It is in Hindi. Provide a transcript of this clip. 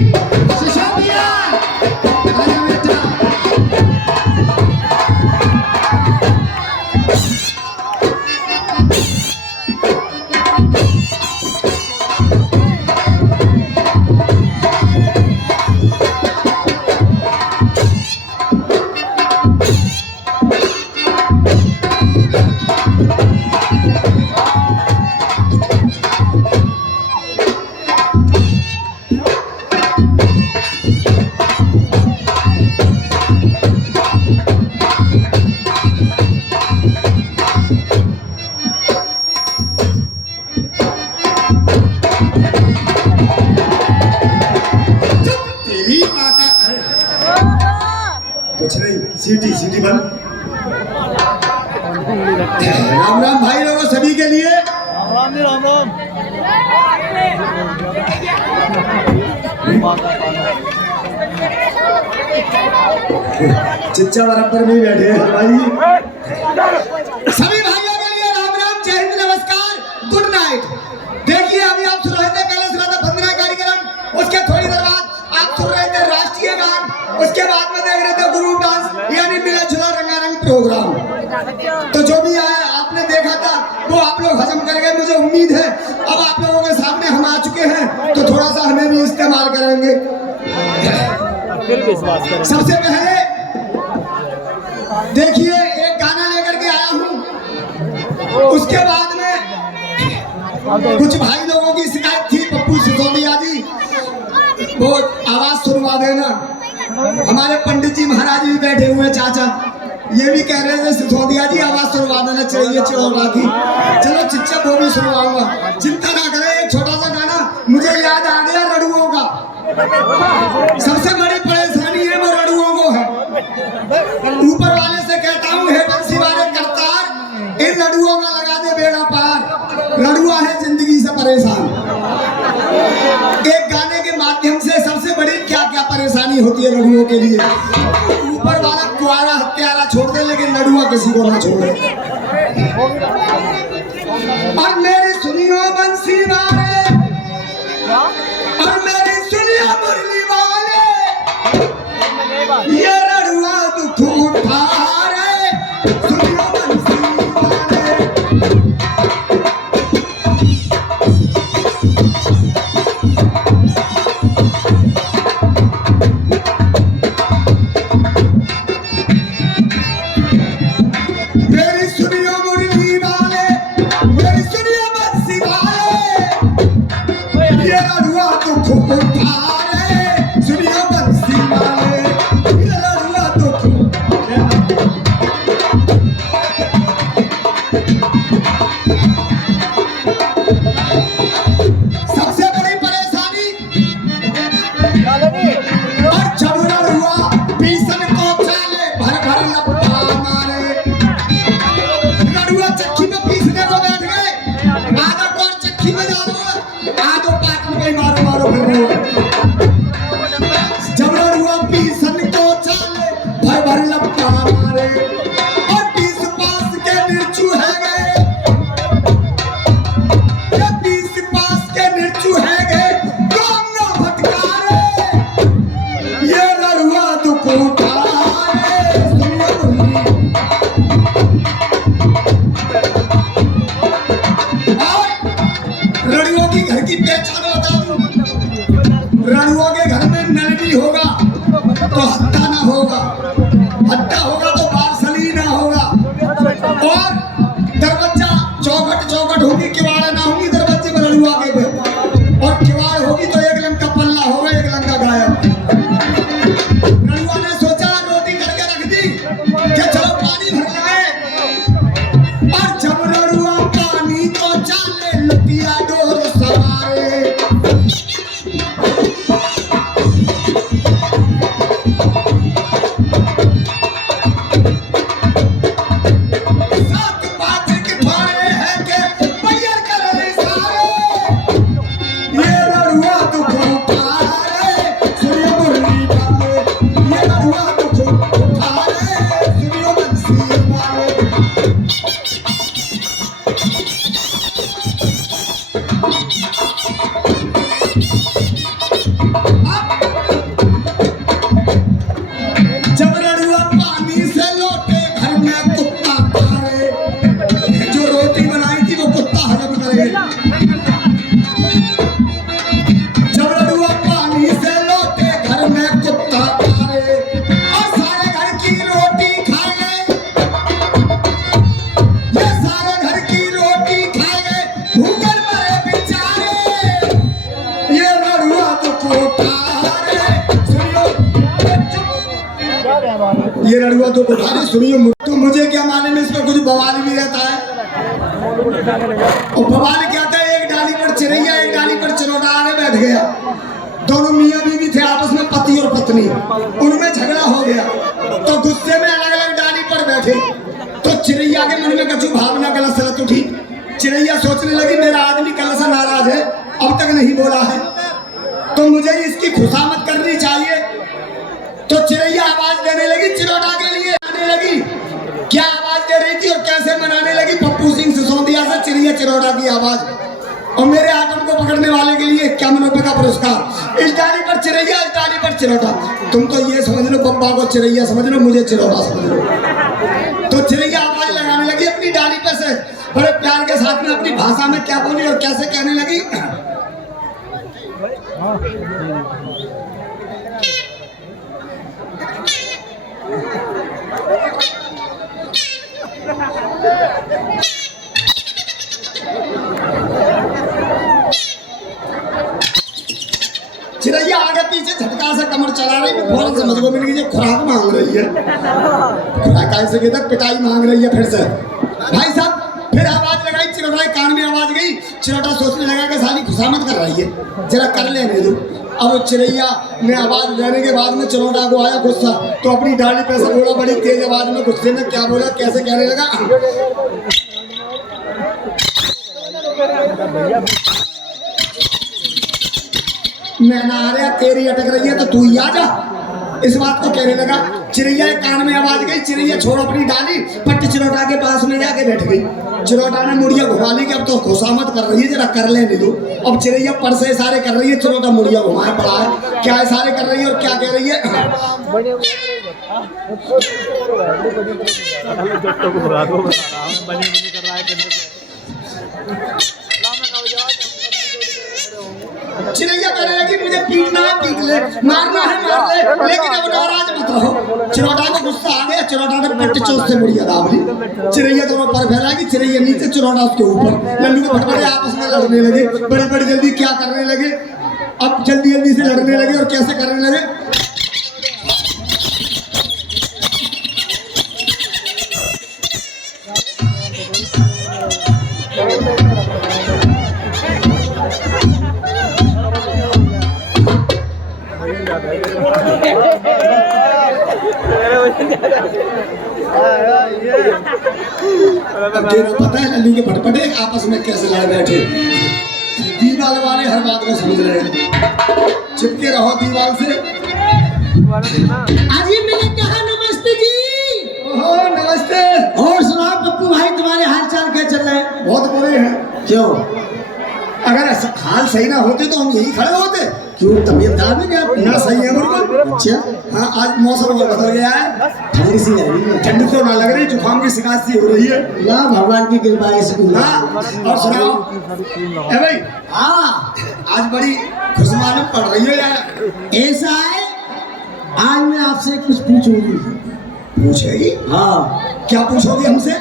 सिसोदिया आजा बेटा। तेरी माता कुछ नहीं, सीटी सीटी बंद। राम राम भाई लोगों सभी के लिए। राम जी राम राम। चिच्चा बराबर में बैठे हैं भाई। सभी भाइयों के लिए राम राम, जय हिंद, नमस्कार, गुड नाइट। देखिए अभी आप सुन रहे थे, पहले सुना था वंदना कार्यक्रम, उसके थोड़ी देर बाद आप सुन रहे थे राष्ट्रीय गान, उसके बाद में देख रहे थे ग्रुप डांस यानी मिला जुला रंगारंग प्रोग्राम। तो जो भी आया आपने देखा था वो आप लोग हजम कर गए, मुझे उम्मीद है अब आप लोगों के सामने हम आ चुके हैं तो थोड़ा सा हमें भी इस्तेमाल करेंगे। सबसे पहले देखिए एक गाना लेकर के आया हूँ, उसके बाद में कुछ भाई लोगों की शिकायत थी, पप्पू सिसोदिया जी वो आवाज सुनवा देना। हमारे पंडित जी महाराज भी बैठे हुए हैं, चाचा ये भी कह रहे थे सिसोदिया जी आवाज सुनवा देना चाहिए चिड़ौला की। चलो चिच्चा वो भी सुनवाऊंगा, चिंता ना करें। एक छोटा सा गाना मुझे याद आ गया रड़ुओं का। सबसे बड़ी परेशानी है वो रड़ुओं को है। ऊपर वाले से कहता हूँ हे बंसी वाले करतार, इन लड़ुओं का लगा दे बेड़ा पार। लड़ुआ है जिंदगी से परेशान। एक गाने के माध्यम से सबसे बड़ी क्या क्या परेशानी होती है लड़ुओं के लिए। ऊपर वाला कुआरा हत्यारा छोड़ दे लेकिन लड़ुआ किसी को ना छोड़े। और मेरी सुनियो बंसी वाले, और मेरी सुनियो मुरली वाले, ये लड़ुआ दुख उठा रे, सुनियो बंसी वाले। मेरी सुनियो मुरली वाले, मेरी सुनियो बंसी वाले, ये लड़ुआ दुख उठा रे, सुनियो बंसी वाले, ये लड़ुआ दुख। सबसे बड़ी परेशानी और जब लड़ुआ पीसन को चाले भर भर लपटा मारे। लड़ुआ चक्की में पीसने को बैठ गए, आधा कौन चक्की में डालो, आधो पाटन पे मारो मारो फिर वो। जब लड़ुआ पीसन को चाले भर भर लपटा मारे, और पीस पास के निर्चू है गए, ये पीस पास के निर्चू है गए, काम ना भटकारे, ये लड़ुआ दुख उठारे, सुनियो मुरली। और रणुओं की घर की पहचान बता दूं, रणुओं के घर में नल भी होगा तो हत्ता ना होगा, हत्ता होगा तो बारसली ना होगा, और दरवाजा चौखट चौखट होगी, किवाड़ ना होगी दरवाजे पर रणुआ के पे, और किवाड़ होगी तो एक लंग का पल्ला होगा, एक लंग का गायब। रणुआ ने सोचा रोटी करके रख दी कि चलो पानी भर लाए, और जब रणुआ पानी को चाले लुटिया डोर सवारे। ये रड़ुआ तो कोठारी सुनियो, तो मुझे क्या मालूम है इसमें कुछ बवाल भी रहता है। और बवाल क्या था, एक डाली पर चिरैया एक डाली पर चिरौटा आने बैठ गया। दोनों मियाँ बीवी थे आपस में, पति और पत्नी, उनमें झगड़ा हो गया। तो गुस्से में अलग अलग डाली पर बैठे। तो चिरैया के मन में कछु भावना गलत सलत उठी। चिरैया सोचने लगी मेरा आदमी कल से नाराज है, अब तक नहीं बोला है, तो मुझे इसकी खुशामद करनी चाहिए। तो चिरैया आवाज देने लगी चिरौटा के लिए, आने लगी। क्या आवाज दे रही थी और कैसे मनाने लगी? पप्पू सिंह सिसोदिया से चिरैया चिरौटा की आवाज। और मेरे आदम को पकड़ने वाले के लिए 51 रुपए का पुरस्कार। इस डाली पर चिरैया, इस डाली पर चिरौटा। तुम तो ये समझ लो पप्पा को चिरैया समझ लो, मुझे चिरौटा समझ लो। तो चिरैया आवाज लगाने लगी अपनी डाली पे से, बड़े प्यार के साथ में अपनी भाषा में क्या बोली और कैसे कहने लगी। चिरैया आगे पीछे झटका से कमर चला रही है, फौरन समझ को मिल गई ये खुराक मांग रही है। खुराक ऐसे की तक पिटाई मांग रही है फिर से। भाई साहब फिर आवाज लगाई, चिरौटा कान में आवाज गई। चिरौटा सोचने लगा कि साली खुशामद कर रही है, जरा कर लेने दो। अब चिरैया ने आवाज देने के बाद में चिरौटा को आया गुस्सा, तो अपनी डाली पे से बोला बड़ी तेज आवाज में, गुस्से में क्या बोला, कैसे कहने लगा। मैं ना आ रहा, तेरी अटक रही है तो तू ही आ जा, इस बात को कहने लगा। चिरैया के कान में आवाज गई, चिरैया छोड़ अपनी डाली, पट्टी चिरौटा के पास में जाके बैठ गई। चिरौटा ने मुड़िया घुमा ली कि अब तो खुशामद कर रही है, जरा कर लेने दो। अब चिरैया पर से इशारे कर रही है, चिरौटा मुड़िया घुमाए पड़ा है। क्या इशारे कर रही है और क्या कह रही है। चिरैया कहने लगी मुझे पीटना है पीट ले, मारना है मार ले, लेकिन अब नाराज मत रहो। चिरौटा को गुस्सा आ गया, चिरौटा ने पट्टी चोट से मुड़िया दाब ली। चिरैया दोनों पर फैलाएगी, चिरैया नीचे चिरौटा उसके ऊपर। लल्लू के फटफटे आपस में लड़ने लगे, बड़ी बड़ी जल्दी क्या करने लगे, अब जल्दी जल्दी से लड़ने लगे। और कैसे करने लगे, पता है लल्लू के फटफटे आपस में कैसे लड़ बैठे। दीवाल वाले हर बात को समझ रहे हैं, चिपके रहो दीवाल से। आज ये मैंने कहा नमस्ते जी। ओहो नमस्ते। और सुनाओ पप्पू भाई, तुम्हारे हाल चाल क्या चल रहे हैं? बहुत बुरे हैं। क्यों? अगर हाल सही ना होते तो हम यही खड़े होते। क्यों, तबीयत खराब है क्या? ना सही है बिल्कुल। अच्छा, हाँ आज मौसम बदल गया है, ठंडी सी लग रही है। ठंडी तो ना लग रही, जुकाम की शिकायत सी हो रही है। ना भगवान की कृपा है इसको। हाँ और सुनाओ ए भाई, हाँ आज बड़ी खुश मालूम पड़ रही है यार। ऐसा है, आज मैं आपसे कुछ पूछूंगी। पूछेगी? हाँ। क्या पूछोगी हमसे?